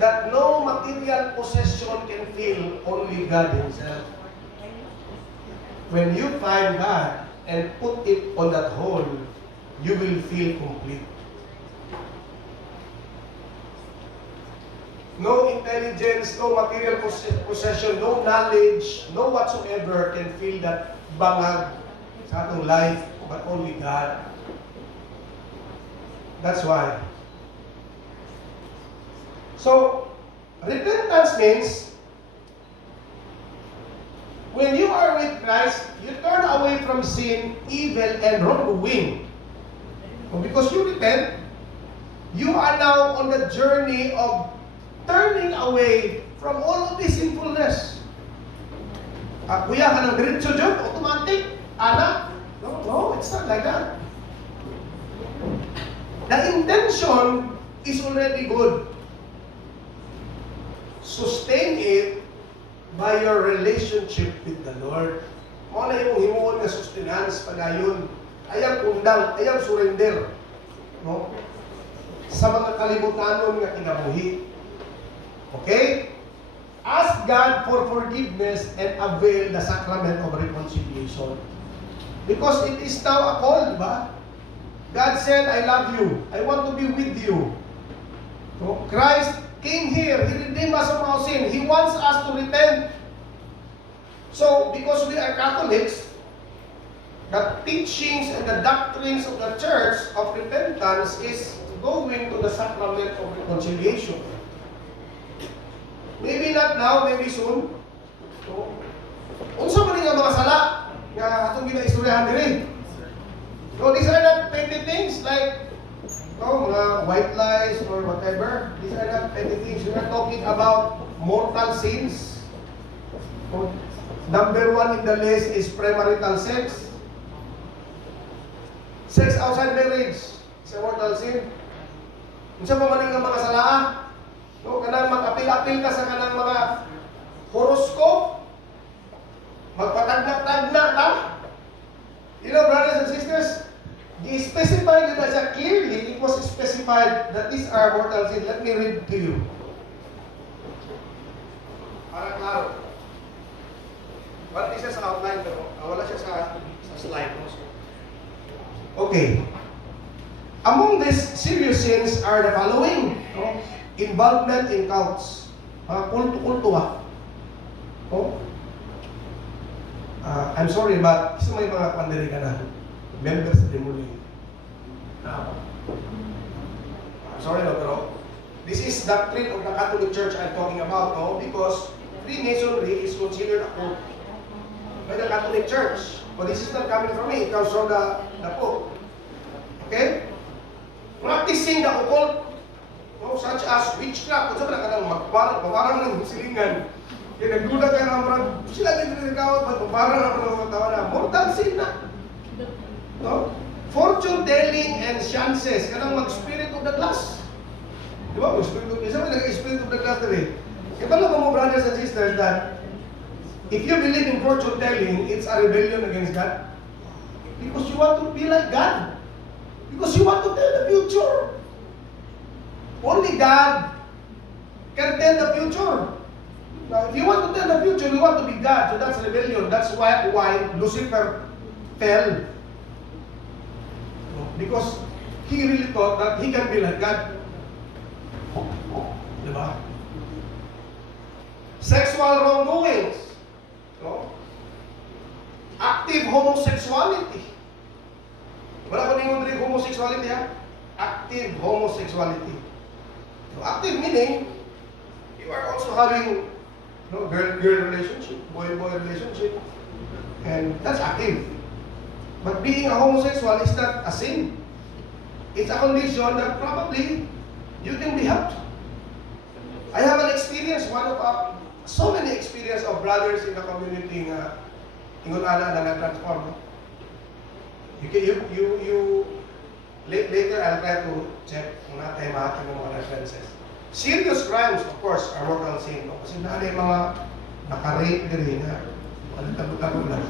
that no material possession can fill, only God Himself. When you find God and put it on that hole, you will feel complete. No intelligence, no material possession, no knowledge, no whatsoever can fill that bangag sa atong life, but only God. That's why. So, repentance means when you are with Christ, you turn away from sin, evil, and wrongdoing. Because you repent, you are now on the journey of turning away from all of this sinfulness. Kuya ka ng diretso dyan, automatic, anak. No, it's not like that. The intention is already good. Sustain it by your relationship with the Lord. Mo na yung himuon nga sustenance padayon. Ayang undang, ayang surrender. No? Sa mga kalibutanon nga kinabuhi. Okay? Ask God for forgiveness and avail the sacrament of reconciliation. Because it is now a call, di ba? God said, I love you. I want to be with you. So, Christ came here. He redeemed us from our sin. He wants us to repent. So, because we are Catholics, the teachings and the doctrines of the Church of repentance is going to the sacrament of reconciliation. Maybe not now, maybe soon. So, unsa man nga mga sala nga atong ginaistoryahan diri. No, these are not petty things like mga white lies or whatever. These are not petty things. We are talking about mortal sins. Number 1 in the list is premarital sex. Sex outside marriage is a mortal sin. Unsa pa man nga mga sala? No, kanang mag-apil-apil ka sa kanang mga horoscope. Magpatagna-tagna ka. You know, brothers and sisters, i-specify nyo na siya clearly. It was specified that these are mortal sins. Let me read to you. Para klaro. Wala siya sa outline, pero wala siya sa slide. Okay. Among these serious sins are the following. No? Involvement in cults. Mga kulto-kulto Oh? I'm sorry, but isa may mga pandiri ka na. Members of the Demoli. I'm sorry, no, pero this is doctrine of the Catholic Church I'm talking about, no? Because Freemasonry is considered a cult by the Catholic Church. But this is not coming from me, it comes from the Pope. Okay? Practicing the occult, no, such as witchcraft. Kung saan ka nang magparang ng silingan. Kaya nagduda ka ng mga, sila din nagkawat, magparang ng mga tawa na, mortal sin na. No? Fortune telling and chances, kanang mag-spirit of the glass. Di ba? Mag-spirit of the glass. Isa may nag-spirit of the glass na rin. Kaya pala mo, brothers and sisters, that if you believe in fortune telling, it's a rebellion against God. Because you want to be like God. Because you want to tell the future. Only God can tell the future. Now, if you want to tell the future, you want to be God. So that's rebellion. That's why Lucifer fell. Because he really thought that he can be like God. Diba? Sexual wrongdoings. No? Active homosexuality. Wala ko ningon rin homosexuality ha? Active homosexuality. So, active meaning, you are also having girl relationship, boy relationship, and that's active. But being a homosexual is not a sin. It's a condition that probably you can be helped. I have an experience, so many experience of brothers in the community nga ingon ana na nag-transform. Later I'll try to check kung natin mahatag ng mga references. Serious crimes, of course, are mortal sin. No? Kasi naanay mga naka-rape din na tago-tago lang.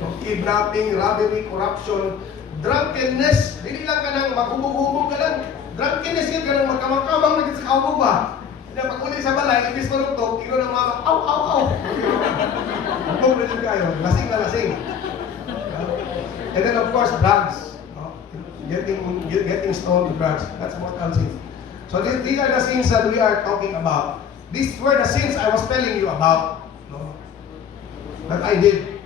No? Kidnapping, robbery, corruption, drunkenness. Hindi lang ka nang maghubog-hubog ka lang. Drunkenness yun ka nang magkamang-kamang naging sa kaubog ba? Na pag-uli sa balay, ibis maruntok, ikaw ng mga, aw, aw, aw. Hubog na yun kayo, lasing na lasing. And then of course, drugs. No? Getting stoned with drugs. That's mortal sin. So these are the sins that we are talking about. These were the sins I was telling you about. No? That I did.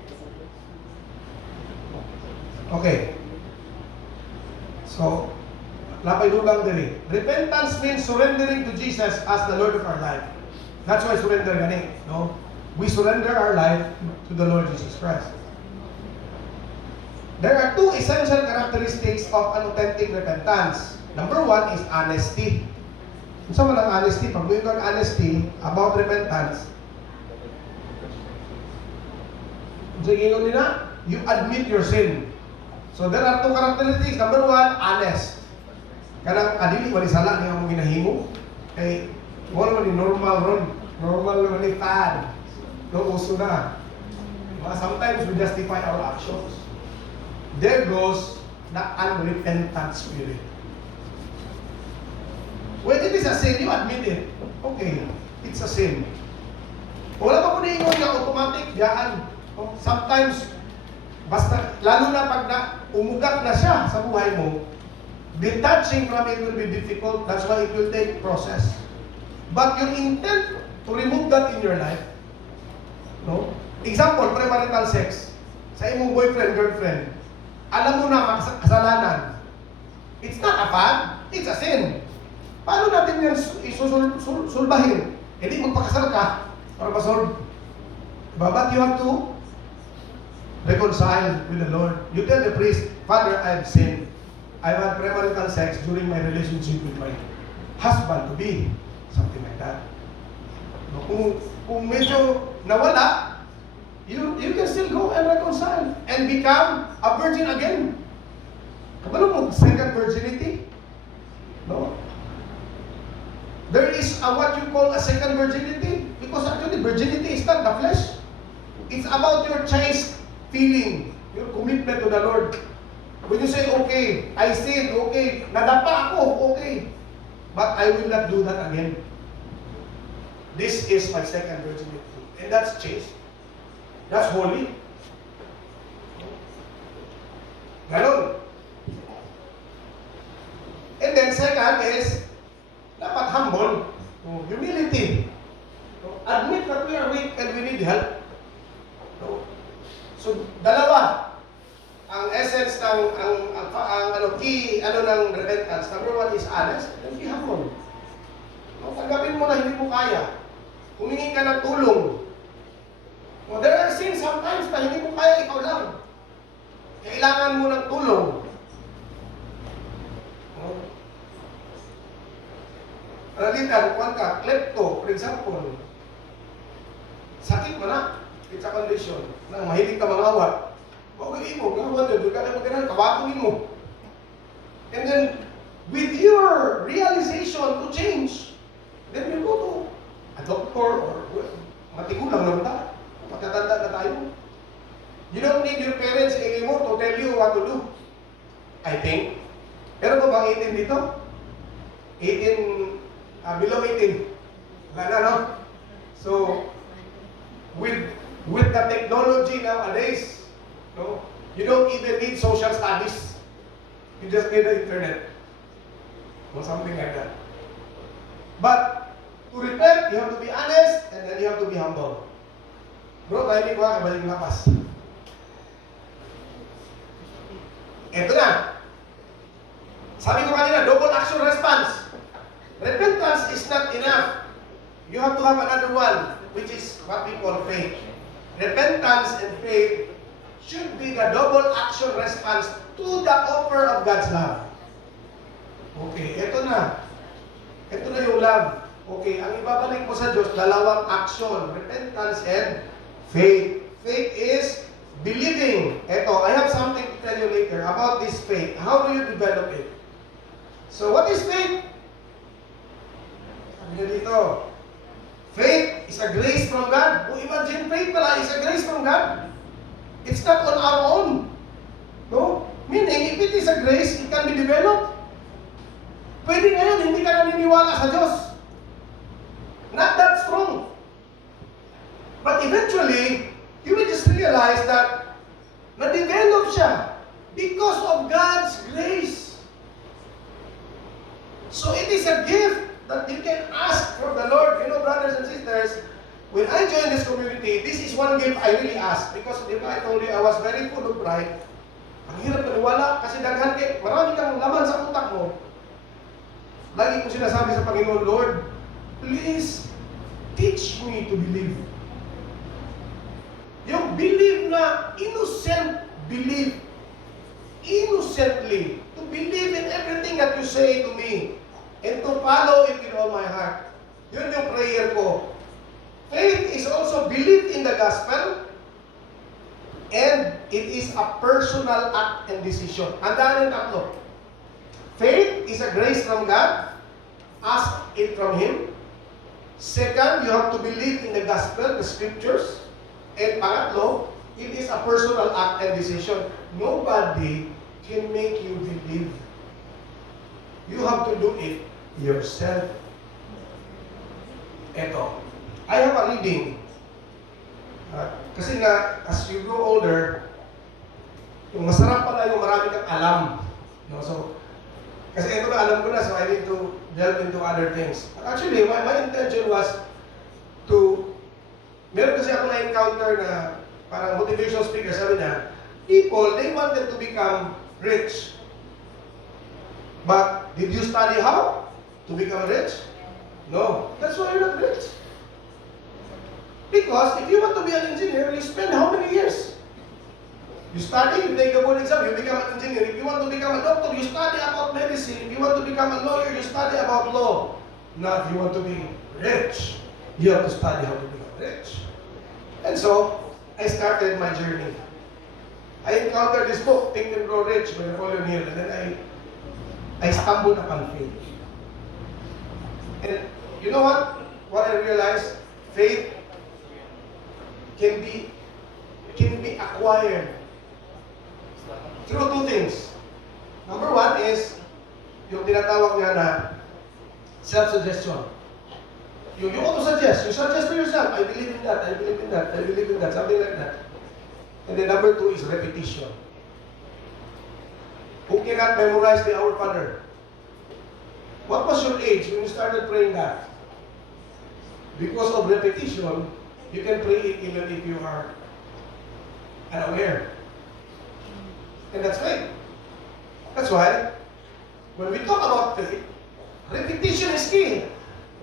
Okay. So, lapay dugang diri. Repentance means surrendering to Jesus as the Lord of our life. That's why surrender gani, no? we surrender our life to the Lord Jesus Christ. There are two essential characteristics of an authentic repentance. Number one is honesty. Kung saan man ang honesty, pag may kang honesty about repentance, sige yun nila, you admit your sin. So there are two characteristics. Number one, honest. Kanang adili wali sala niya mong ginahimo. Kay wala man ni normal ron. Normal man ni fad. No uso na. Sometimes we justify our actions. There goes the unrepentant spirit. When it is a sin, you admit it. Okay, it's a sin. Wala pa po niingon na automatic dyan. Sometimes, basta, lalo na pag umugat na siya sa buhay mo, detaching from it will be difficult. That's why it will take process. But your intent to remove that in your life, no? Example, premarital sex. Sa imong boyfriend, girlfriend, alam mo na kasalanan. It's not a fad, it's a sin. Paano natin yan isusulbahin? Hindi magpakasal ka para masolve. But you have to reconcile with the Lord. You tell the priest, Father, I have sinned. I had premarital sex during my relationship with my husband-to-be. Something like that. Kung medyo nawala, you can still go and reconcile and become a virgin again. Kabalo mo, second virginity? No. There is what you call a second virginity, because actually virginity is not the flesh. It's about your chaste feeling, your commitment to the Lord. When you say, okay, I sinned, okay, nadapa ako, okay, but I will not do that again. This is my second virginity. And that's chaste. That's holy. Ganon. And then second is, dapat humble. Humility. Admit that we are weak and we need help. So, dalawa. Ang essence ng key ng repentance. Number one is honest and be humble. Tanggapin mo na hindi mo kaya. Humingi ka ng tulong. There are sins sometimes na hindi mo kaya ikaw lang. Kailangan mo ng tulong. Ralitan, kuwan ka, klepto, for example. Sakit mo na. It's a condition. Nang mahilig ka mangawat. Pagkagin mo, gawin mo, magkakaroon, kawakunin mo. And then, with your realization to change, then you go to a doctor or matigulang naman tayo. Matatanda na tayo. You don't need your parents anymore to tell you what to do. I think. Pero ba bang 18 dito? 18, below 18. Wala na, no? So, with the technology nowadays, no, you don't even need social studies. You just need the internet. Or something like that. But, to repent, you have to be honest, and then you have to be humble. Bro, tayo hindi ko kabalik lapas. Ito na. Sabi ko kanina, double action response. Repentance is not enough. You have to have another one, which is what we call faith. Repentance and faith should be the double action response to the offer of God's love. Okay, ito na. Ito na yung love. Okay, ang ibabalik mo sa Diyos, dalawang action, repentance and faith. Faith is believing. Ito, I have something to tell you later about this faith. How do you develop it? So, what is faith? Sabi niyo dito, faith is a grace from God. Imagine, faith pala is a grace from God. It's not on our own. No? Meaning, if it is a grace, it can be developed. Pwede ngayon, hindi ka naniniwala sa Diyos. Not that strong. But eventually, you will just realize that na-develop siya because of God's grace. So it is a gift that you can ask from the Lord. You know, brothers and sisters, when I joined this community, this is one gift I really asked. Because, di ba, I told you, I was very full of pride. Ang hirap maniwala kasi daghan kay marami kang laman sa utak mo. Lagi ko sinasabi sa Panginoon, Lord, please teach me to believe. na innocent belief. Innocently. To believe in everything that you say to me. And to follow it with all my heart. Yun yung prayer ko. Faith is also belief in the gospel. And it is a personal act and decision. Handaan yung tatlo. Faith is a grace from God. Ask it from Him. Second, you have to believe in the gospel, the scriptures. And pangatlo, it is a personal act and decision. Nobody can make you believe. You have to do it yourself. Eto, I have a reading. Kasi nga, as you grow older, yung masarap pala yung marami kang alam. No? So, kasi ito na alam ko na, so I need to delve into other things. Actually, my intention was to, meron kasi ako na-encounter na parang motivational speaker, sabi na, people, they wanted to become rich. But, did you study how to become rich? No. That's why you're not rich. Because if you want to be an engineer, you spend how many years? You study, you take the board exam, you become an engineer. If you want to become a doctor, you study about medicine. If you want to become a lawyer, you study about law. Now, if you want to be rich, you have to study how to become rich. And so, I started my journey. I encountered this book, Think and Grow Rich by Napoleon Hill, and then I stumbled upon faith. And you know what? What I realized, faith can be acquired through two things. Number one is yung tinatawag niya na self-suggestion. You want to suggest. You suggest to yourself, I believe in that, I believe in that, I believe in that, something like that. And then number two is repetition. Who cannot memorize the Our Father? What was your age when you started praying that? Because of repetition, you can pray it even if you are unaware. And that's faith. That's why, when we talk about faith, repetition is key.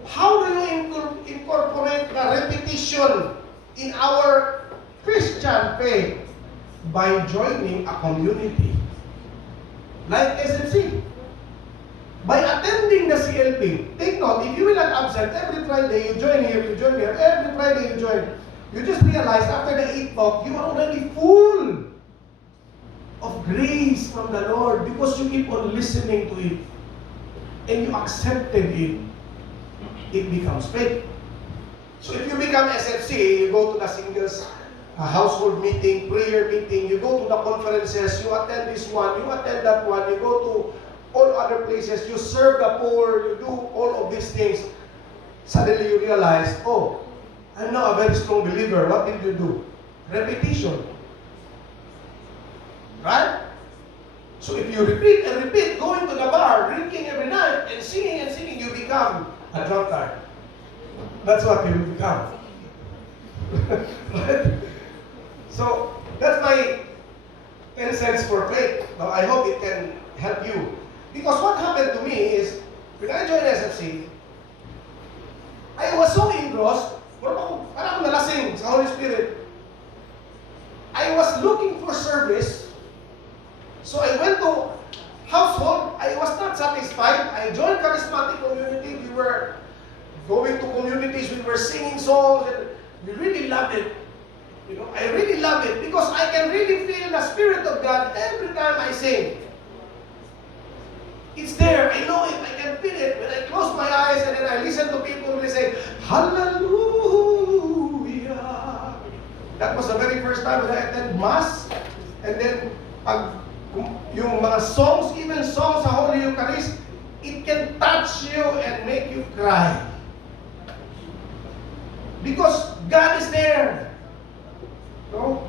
How do you incorporate the repetition in our Christian faith? By joining a community. Like SFC. By attending the CLP. Take note, if you will not absent, every Friday you join here, every Friday you join. You just realize after the 8th talk, you are already full of grace from the Lord because you keep on listening to it. And you accepted it. It becomes faith. So if you become SFC, you go to the singles household meeting, prayer meeting, you go to the conferences, you attend this one, you attend that one, you go to all other places, you serve the poor, you do all of these things. Suddenly you realize, oh, I'm now a very strong believer. What did you do? Repetition. Right? So if you repeat and repeat, going to the bar, drinking every night, and singing, you become a drunkard. That's what you become. Right? So, that's my 10 cents for faith. Now, I hope it can help you. Because what happened to me is, when I joined SFC, I was so engrossed, parang akong nalasing sa Holy Spirit. I was looking for service. So I went to household. I was not satisfied. I joined charismatic community. We were going to communities. We were singing songs. And we really loved it. You know, I really love it because I can really feel the Spirit of God every time I sing. It's there. I know it. I can feel it. When I close my eyes and then I listen to people who say, Hallelujah. That was the very first time when I attended Mass. And then, yung mga songs, even songs sa Holy Eucharist, it can touch you and make you cry. Because God is there. No?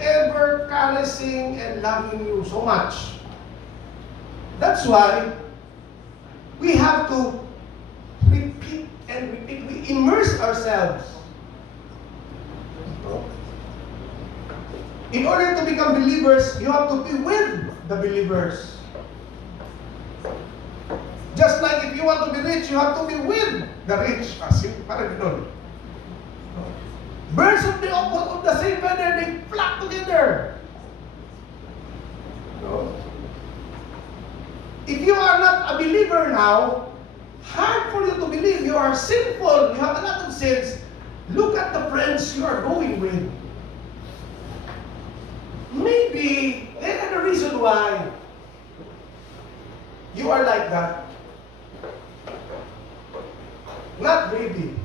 Ever caressing and loving you so much. That's why we have to repeat and repeat. We immerse ourselves. No? In order to become believers, you have to be with the believers. Just like if you want to be rich, you have to be with the rich. Parang ganun. Birds of the same feather, they flock together. No? If you are not a believer now, hard for you to believe. You are sinful. You have a lot of sins. Look at the friends you are going with. Maybe they are the reason why you are like that. Not maybe.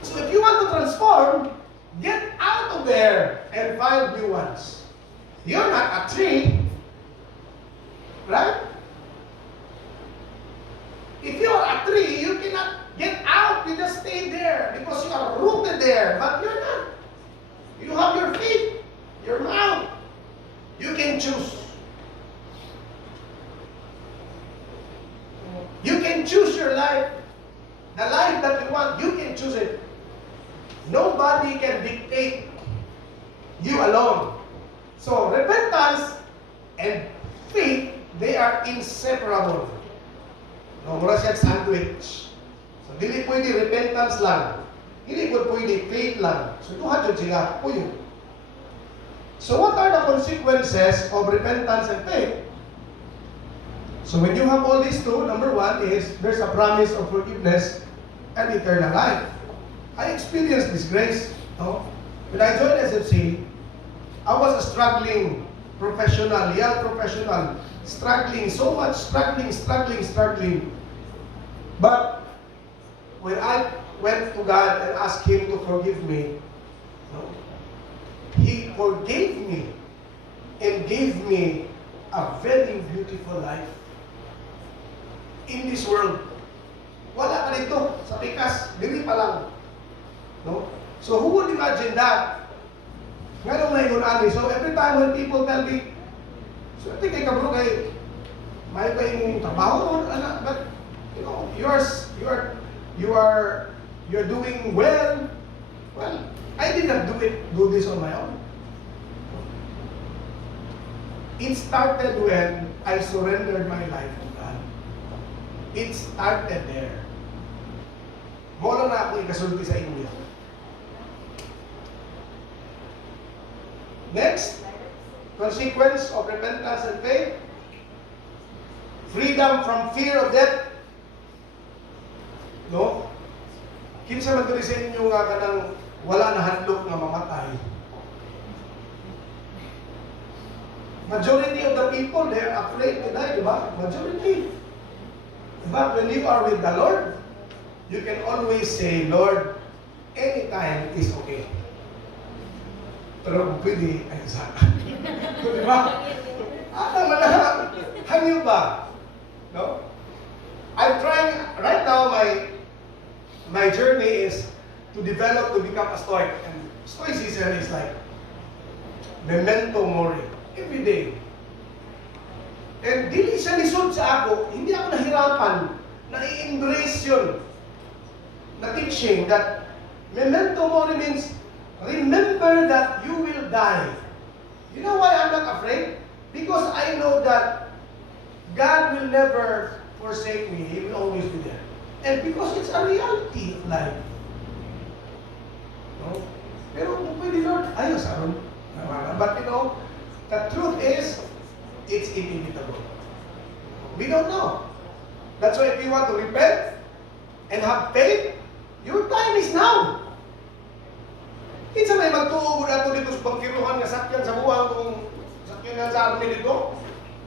So if you want to transform, get out of there and find new ones. You're not a tree, right? If you are a tree, you cannot get out. You just stay there because you are rooted there. But you're not. You have your feet, your mouth. You can choose. You can choose your life. The life that you want, you can choose it. Nobody can dictate you alone. So repentance and faith, they are inseparable. No, mura siya sandwich. So dili pwede repentance lang. Hindi po pwede faith lang. So duha jud sila, puyo. So what are the consequences of repentance and faith? So when you have all these two, number one is there's a promise of forgiveness and eternal life. I experienced this grace. No? When I joined SFC, I was a struggling professional, young professional, struggling so much, struggling. But when I went to God and asked Him to forgive me, no, He forgave me and gave me a very beautiful life in this world. Wala pa dito sa pikas, dili pa lang. No? So who would imagine that? Ngayon na yun, ani. So every time when people tell me, so I think kay kabro kay may pa yung trabaho mo, anak, but you know, you're doing well. Well, I did not do this on my own. It started when I surrendered my life to God. It started there. Mula na ako ikasulti sa inyo. Next, consequence of repentance and faith. Freedom from fear of death. No? Kinsa man diri sa inyo nga kanang wala na handok nga mamatay. Majority of the people, they are afraid to die, di ba? Majority. But when you are with the Lord, you can always say, Lord, anytime is okay. Pero kung pwede, ay sana. Di ba? Ano man na, hangyo ba? No? I'm trying, right now, my journey is to develop, to become a Stoic. And Stoicism is like memento mori. Every day. And dili siya lisod sa ako, hindi ako nahirapan na i-embrace yun. Na teaching that memento mori means remember that you will die. You know why I'm not afraid? Because I know that God will never forsake me. He will always be there. And because it's a reality of life. No? Pero kung pwede Lord, ayos aron. But you know, the truth is, it's inevitable. We don't know. That's why if you want to repent and have faith, your time is now. Kinsa may magtuo ato dito sa bangkiruhan nga sakyan sa buwang kung sakyan sa army dito,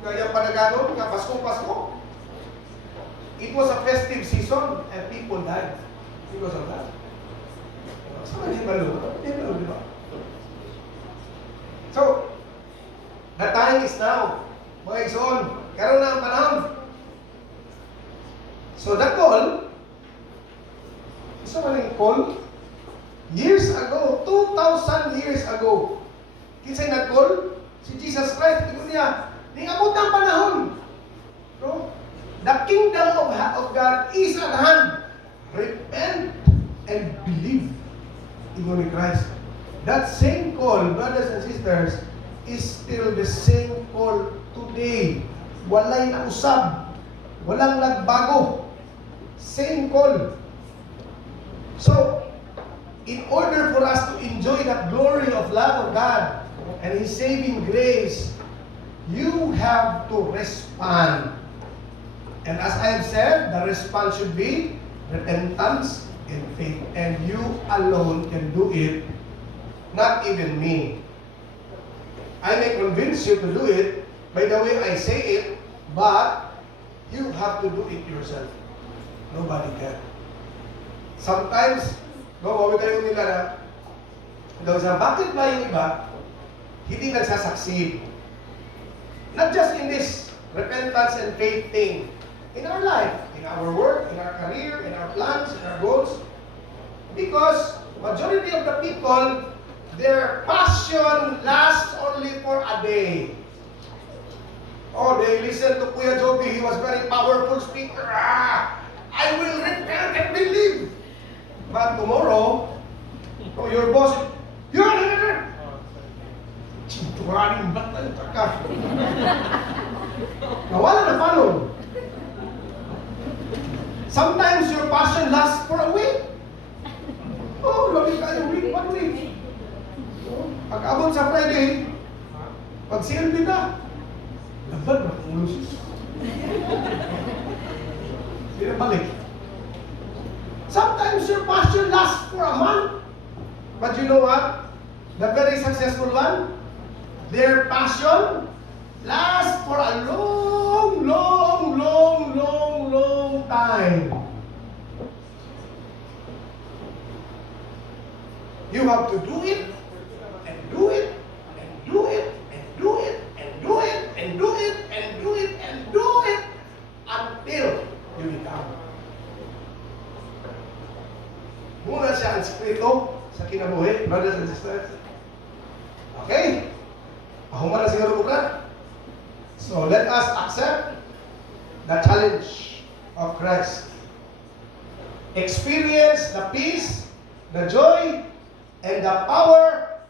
nga yung panaganon, nga Pasko. It was a festive season and people died because of that. Saan hindi malo? Di ba? So, the time is now. Mga igsoon, karoon na ang panahon. So the call, isa man yung call, years ago, 2,000 years ago, kinsay nag-call? Si Jesus Christ, ito niya, ningabot ang panahon. No? The kingdom of God is at hand. Repent and believe in Holy Christ. That same call, brothers and sisters, is still the same call today. Walay nausab. Walang nagbago. Same call. So, in order for us to enjoy that glory of love of God and His saving grace, you have to respond. And as I have said, the response should be repentance and faith. And you alone can do it, not even me. I may convince you to do it by the way I say it, but you have to do it yourself. Nobody can. Sometimes, mawawag tayo nila na, daw sa bakit ba yung iba, hindi nagsasucceed? Not just in this repentance and faith thing, in our life, in our work, in our career, in our plans, in our goals. Because majority of the people, their passion lasts only for a day. Oh, they listen to Kuya Joby, he was very powerful speaker. I will repent and believe. But tomorrow, oh, your boss, you're Cinturaning ba't tayo taka? Nawala na follow. Sometimes your passion lasts for a week. Oh, lagi kayo week, 1 week. Pag-abot sa Friday, pag CLB na, labad na kung lusis. Hindi na balik. Sometimes your passion lasts for a month. But you know what? The very successful one, their passion lasts for a long time. You have to do it, and do it, and do it, and do it, and do it, and do it, and do it, and do it, until you become. Muna siya ang spirito sa kinabuhi, brothers and sisters. Okay? Ahuma na siguro bukan. So let us accept the challenge of Christ. Experience the peace, the joy, and the power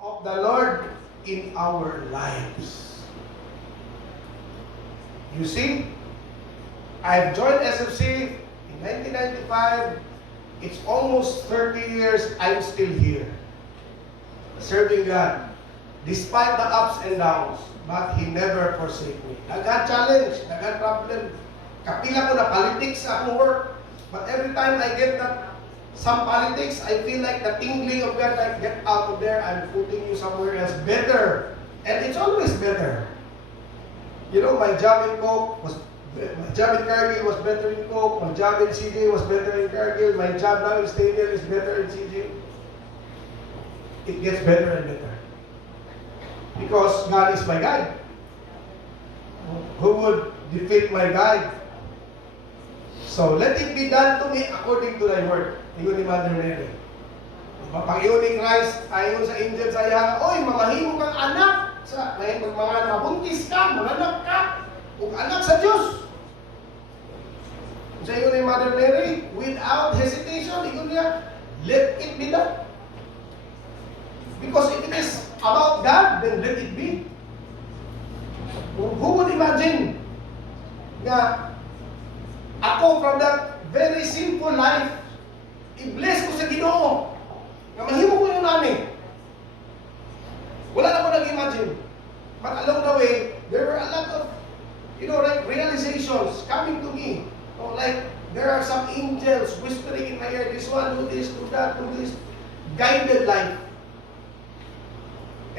of the Lord in our lives. You see, I've joined SFC in 1995. It's almost 30 years, I'm still here. Serving God. Despite the ups and downs, but He never forsake me. Naghan challenge, naghan problem. Kapila ko na politics sa akong work. But every time I get that some politics, I feel like the tingling of God, like get out of there, I'm putting you somewhere else better. And it's always better. You know, my job in Coke was my job in Cargill was better in Coke. My job in CJ was better in Cargill. My job now in Stadium is better in CJ. It gets better and better. Because God is my guide. Who would defeat my guide? So let it be done to me according to thy word. Ingon ni Mother Mary. Pag-iyon ni Christ, ayon sa angel sa iya, oy, mamahimo kang anak sa mga mabuntis ka, manganak ka, ug anak sa Diyos. Sa ingon ni Mother Mary, without hesitation, ingon niya, let it be done. Because if it is about God, then let it be. Who would imagine na ako from that very simple life, i-bless ko sa Ginoo, na mahimo ko yung nani. Wala na ko nag-imagine. But along the way, there were a lot of, like realizations coming to me. Like, there are some angels whispering in my ear, this one, do this, do that, do this. Guided life.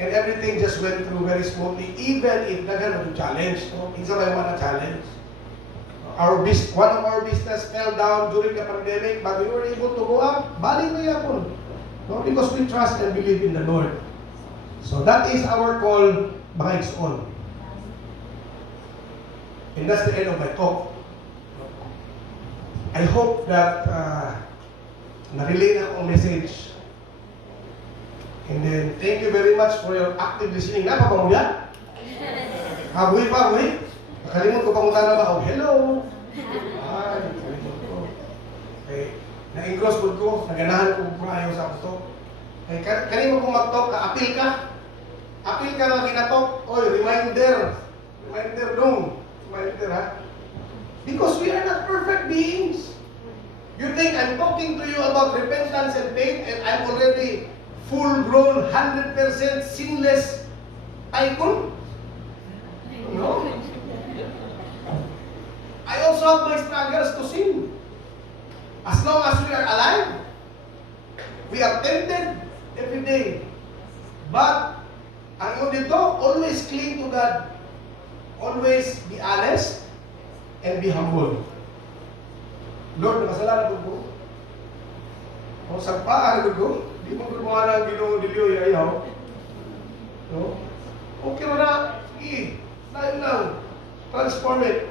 And everything just went through very smoothly, even if nagano challenge. Isa ba yung challenge? One of our business fell down during the pandemic, but we were able to go up. Balik na yapon. No? Because we trust and believe in the Lord. So that is our call, mga igsoon. And that's the end of my talk. I hope that na-relay na akong message. And then, thank you very much for your active listening. Napapamulya? Habuhi pa, habuhi? Nakalimot ko pangunta na ba? Oh, hello! Ay, nakalimot ko. Okay. Na-engross po ko. Naganahan ko maayo sa talk. Okay. Kanimo kung mag-talk, apil ka. Apil ka na kinatalk. Oy, reminder. Reminder dong. Reminder, ha? Because we are not perfect beings. You think I'm talking to you about repentance and faith and I'm already full-grown, 100% sinless tycoon? No. I also have my struggles to sin. As long as we are alive, we are tempted every day. But, ang mo dito, always cling to God. Always be honest and be humble. Lord, nakasalanan ko. O sagpaan ko. Di mo gumawa ng Ginoo Dilio ayaw. No? Okay na. Sige. Tayo lang. Transform it.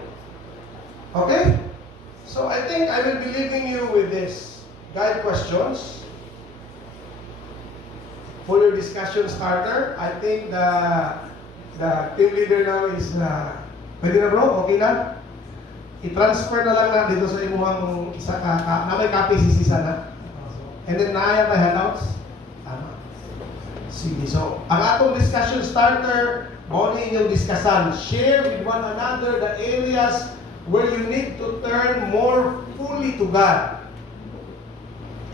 Okay? So I think I will be leaving you with this. Guide questions. For your discussion starter, I think the team leader now is pwede na bro? Okay na? I-transfer na lang na dito sa imuhang isa na may copy si sana. And then naaya na handouts. Tama. Sige. So, ang atong discussion starter, mao ni inyong discussion. Share with one another the areas where you need to turn more fully to God.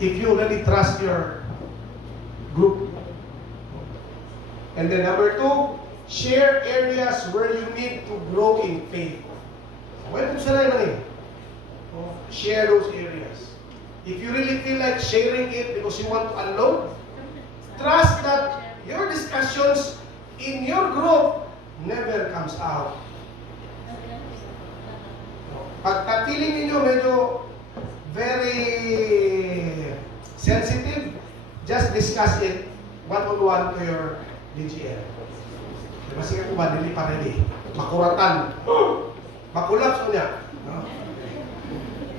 If you really trust your group. And then number 2, share areas where you need to grow in faith. Well, sila naman eh. Share those areas. If you really feel like sharing it because you want to unload, trust that your discussions in your group never comes out. Pag feeling ninyo medyo very sensitive, just discuss it one-on-one to your DGL. Diba sige ko ba, dili pa rin eh. Makuratan. Makulaps ko niya.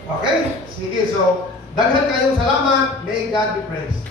Okay? Sige, so, daghan kayong salamat. May God be praised.